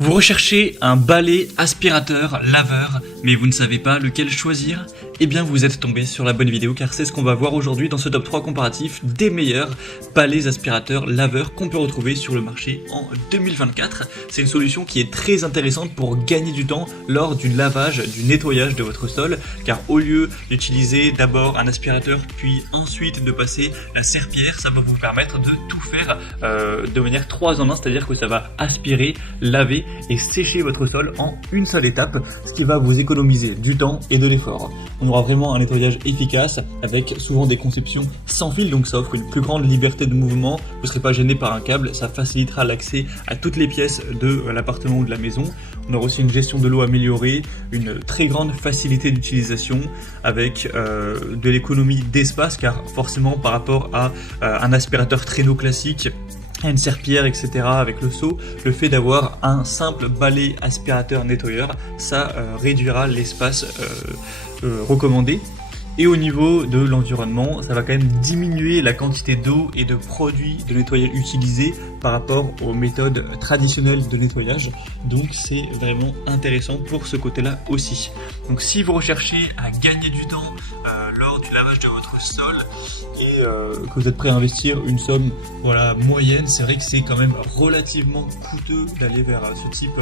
Vous recherchez un balai aspirateur laveur, mais vous ne savez pas lequel choisir? Eh bien vous êtes tombé sur la bonne vidéo car c'est ce qu'on va voir aujourd'hui dans ce top 3 comparatif des meilleurs balais aspirateurs laveurs qu'on peut retrouver sur le marché en 2024. C'est une solution qui est très intéressante pour gagner du temps lors du lavage, du nettoyage de votre sol, car au lieu d'utiliser d'abord un aspirateur puis ensuite de passer la serpillière, ça va vous permettre de tout faire de manière 3 en 1, c'est-à-dire que ça va aspirer, laver et sécher votre sol en une seule étape, ce qui va vous économiser du temps et de l'effort. On aura vraiment un nettoyage efficace avec souvent des conceptions sans fil, donc ça offre une plus grande liberté de mouvement, vous ne serez pas gêné par un câble, ça facilitera l'accès à toutes les pièces de l'appartement ou de la maison. On aura aussi une gestion de l'eau améliorée, une très grande facilité d'utilisation avec de l'économie d'espace, car forcément par rapport à un aspirateur traîneau classique, une serpillière, etc. avec le seau, le fait d'avoir un simple balai aspirateur nettoyeur, ça réduira l'espace recommandé. Et au niveau de l'environnement, ça va quand même diminuer la quantité d'eau et de produits de nettoyage utilisés par rapport aux méthodes traditionnelles de nettoyage. Donc c'est vraiment intéressant pour ce côté-là aussi. Donc si vous recherchez à gagner du temps lors du lavage de votre sol et que vous êtes prêt à investir une somme moyenne, c'est vrai que c'est quand même relativement coûteux d'aller vers ce type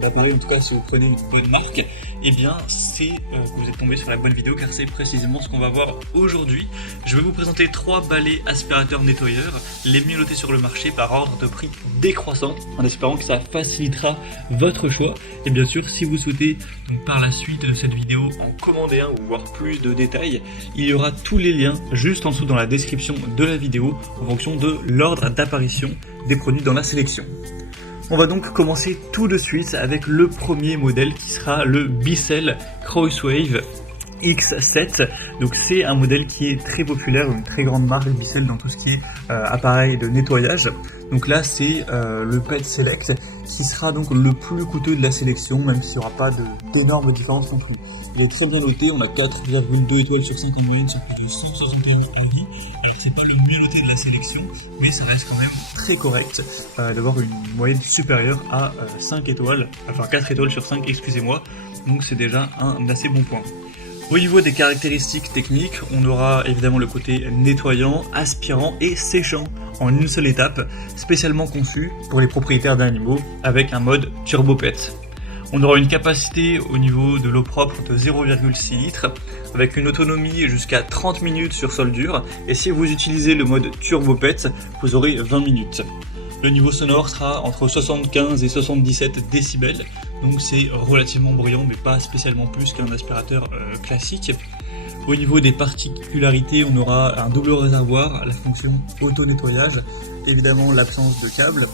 d'appareil. En tout cas, si vous prenez une bonne marque, eh bien c'est que vous êtes tombé sur la bonne vidéo, car c'est précisément ce qu'on va voir aujourd'hui. Je vais vous présenter 3 balais aspirateurs nettoyeurs, les mieux notés sur le marché par ordre de prix décroissant, en espérant que ça facilitera votre choix. Et bien sûr, si vous souhaitez donc, par la suite de cette vidéo en commander un ou voir plus de détails, il y aura tous les liens juste en dessous dans la description de la vidéo en fonction de l'ordre d'apparition des produits dans la sélection. On va donc commencer tout de suite avec le premier modèle qui sera le Bissell Crosswave X7. Donc c'est un modèle qui est très populaire, une très grande marque Bissell dans tout ce qui est appareil de nettoyage. Donc là c'est le Pet Select qui sera donc le plus coûteux de la sélection, même s'il n'y aura pas d'énormes différences non plus. Il est très bien noté, on a 4,2 étoiles sur 5 en moyenne sur plus de 161 avis. Alors c'est pas le mieux noté de la sélection, mais ça reste quand même très correct d'avoir une moyenne supérieure à 5 étoiles, enfin 4 étoiles sur 5, excusez-moi. Donc c'est déjà un assez bon point. Au niveau des caractéristiques techniques, on aura évidemment le côté nettoyant, aspirant et séchant en une seule étape, spécialement conçu pour les propriétaires d'animaux avec un mode Turbo Pet. On aura une capacité au niveau de l'eau propre de 0,6 litres avec une autonomie jusqu'à 30 minutes sur sol dur, et si vous utilisez le mode Turbo Pet, vous aurez 20 minutes. Le niveau sonore sera entre 75 et 77 décibels, donc c'est relativement bruyant mais pas spécialement plus qu'un aspirateur classique. Au niveau des particularités, on aura un double réservoir, la fonction auto-nettoyage, évidemment l'absence de câble,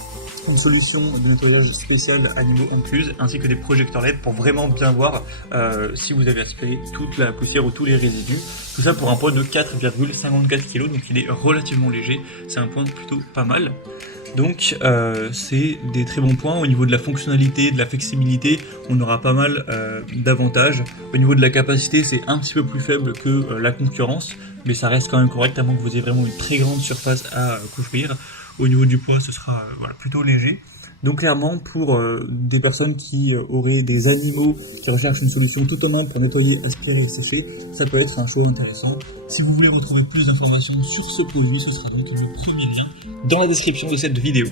une solution de nettoyage spéciale animaux en plus, ainsi que des projecteurs LED pour vraiment bien voir si vous avez aspiré toute la poussière ou tous les résidus. Tout ça pour un poids de 4,54 kg, donc il est relativement léger, c'est un point plutôt pas mal. Donc c'est des très bons points. Au niveau de la fonctionnalité, de la flexibilité, on aura pas mal d'avantages. Au niveau de la capacité, c'est un petit peu plus faible que la concurrence, mais ça reste quand même correct, à moins que vous ayez vraiment une très grande surface à couvrir. Au niveau du poids, ce sera plutôt léger. Donc clairement, pour des personnes qui auraient des animaux, qui recherchent une solution tout en main pour nettoyer, aspirer et sécher, ça peut être un choix intéressant. Si vous voulez retrouver plus d'informations sur ce produit, ce sera donc le premier lien dans la description de cette vidéo.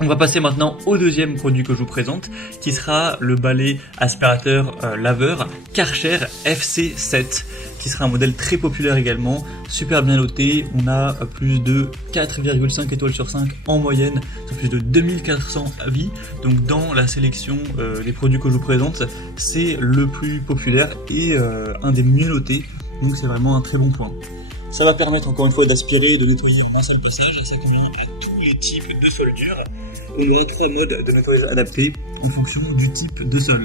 On va passer maintenant au deuxième produit que je vous présente, qui sera le balai aspirateur laveur Karcher FC7, qui sera un modèle très populaire également, super bien noté. On a plus de 4,5 étoiles sur 5 en moyenne, sur plus de 2400 avis. Donc dans la sélection des produits que je vous présente, c'est le plus populaire et un des mieux notés, donc c'est vraiment un très bon point. Ça va permettre encore une fois d'aspirer et de nettoyer en un seul passage, et ça convient à tous les types de sol dur. On aura 3 modes de nettoyage adaptés en fonction du type de sol.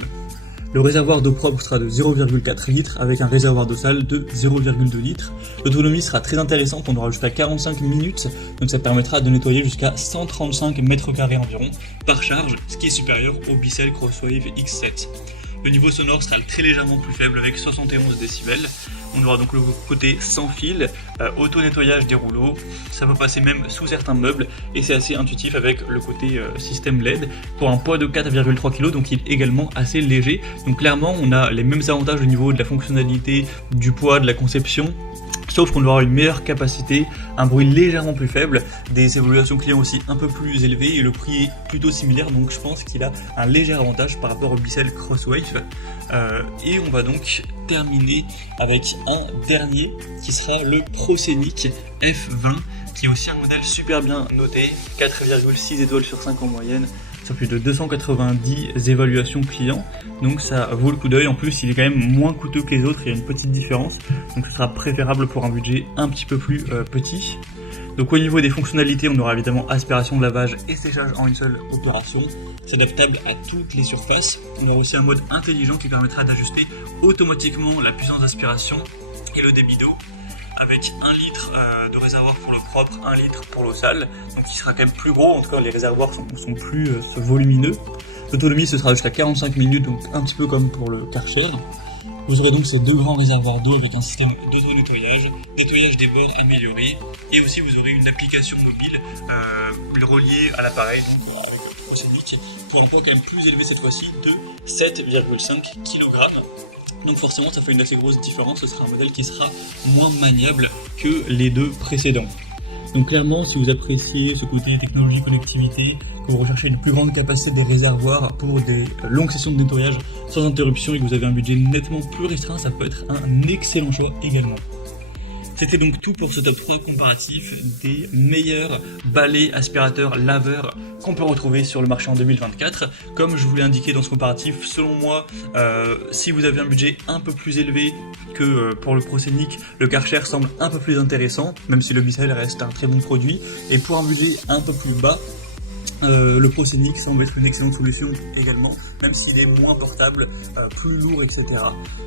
Le réservoir d'eau propre sera de 0,4 litres avec un réservoir d'eau sale de 0,2 litres. L'autonomie sera très intéressante, on aura jusqu'à 45 minutes, donc ça permettra de nettoyer jusqu'à 135 mètres carrés environ par charge, ce qui est supérieur au Bissell Crosswave X7. Le niveau sonore sera très légèrement plus faible avec 71 décibels. On aura donc le côté sans fil, auto-nettoyage des rouleaux, ça peut passer même sous certains meubles et c'est assez intuitif avec le côté système LED pour un poids de 4,3 kg, donc il est également assez léger. Donc clairement on a les mêmes avantages au niveau de la fonctionnalité, du poids, de la conception. Sauf qu'on aura une meilleure capacité, un bruit légèrement plus faible, des évaluations clients aussi un peu plus élevées et le prix est plutôt similaire, donc je pense qu'il a un léger avantage par rapport au Bissell Crosswave. Et on va donc terminer avec un dernier qui sera le ProScenic F20, qui est aussi un modèle super bien noté, 4,6 étoiles sur 5 en moyenne, sur plus de 290 évaluations clients, donc ça vaut le coup d'œil. En plus il est quand même moins coûteux que les autres, il y a une petite différence, donc ce sera préférable pour un budget un petit peu plus petit. Donc au niveau des fonctionnalités, on aura évidemment aspiration, lavage et séchage en une seule opération, c'est adaptable à toutes les surfaces. On aura aussi un mode intelligent qui permettra d'ajuster automatiquement la puissance d'aspiration et le débit d'eau, avec 1 litre de réservoir pour l'eau propre, 1 litre pour l'eau sale, donc il sera quand même plus gros, en tout cas les réservoirs sont plus volumineux. L'autonomie ce sera jusqu'à 45 minutes, donc un petit peu comme pour le Karcher. Vous aurez donc ces deux grands réservoirs d'eau avec un système d'auto-nettoyage, nettoyage des bords amélioré, et aussi vous aurez une application mobile reliée à l'appareil, donc avec le ProScenic, pour un poids quand même plus élevé cette fois-ci de 7,5 kg. Donc forcément ça fait une assez grosse différence, ce sera un modèle qui sera moins maniable que les deux précédents. Donc clairement si vous appréciez ce côté technologie connectivité, que vous recherchez une plus grande capacité de réservoir pour des longues sessions de nettoyage sans interruption et que vous avez un budget nettement plus restreint, ça peut être un excellent choix également. C'était donc tout pour ce top 3 comparatif des meilleurs balais, aspirateurs, laveurs qu'on peut retrouver sur le marché en 2024. Comme je vous l'ai indiqué dans ce comparatif, selon moi, si vous avez un budget un peu plus élevé que pour le ProScenic, le Karcher semble un peu plus intéressant, même si le Bissell reste un très bon produit. Et pour un budget un peu plus bas, le ProScenic semble être une excellente solution également, même s'il est moins portable, plus lourd, etc.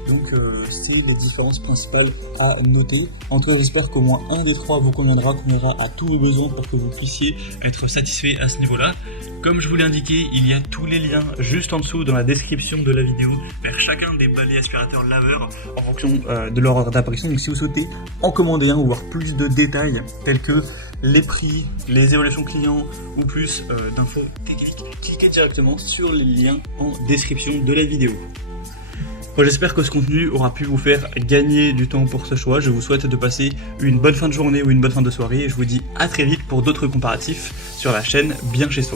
Donc c'est les différences principales à noter. En tout cas j'espère qu'au moins un des trois vous conviendra à tous vos besoins pour que vous puissiez être satisfait à ce niveau-là. Comme je vous l'ai indiqué, il y a tous les liens juste en dessous dans la description de la vidéo vers chacun des balais aspirateurs laveurs en fonction de leur ordre d'apparition. Donc si vous souhaitez en commander un ou voir plus de détails tels que les prix, les évaluations clients ou plus d'infos techniques, cliquez directement sur les liens en description de la vidéo. Bon, j'espère que ce contenu aura pu vous faire gagner du temps pour ce choix. Je vous souhaite de passer une bonne fin de journée ou une bonne fin de soirée et je vous dis à très vite pour d'autres comparatifs sur la chaîne Bien Chez Soi.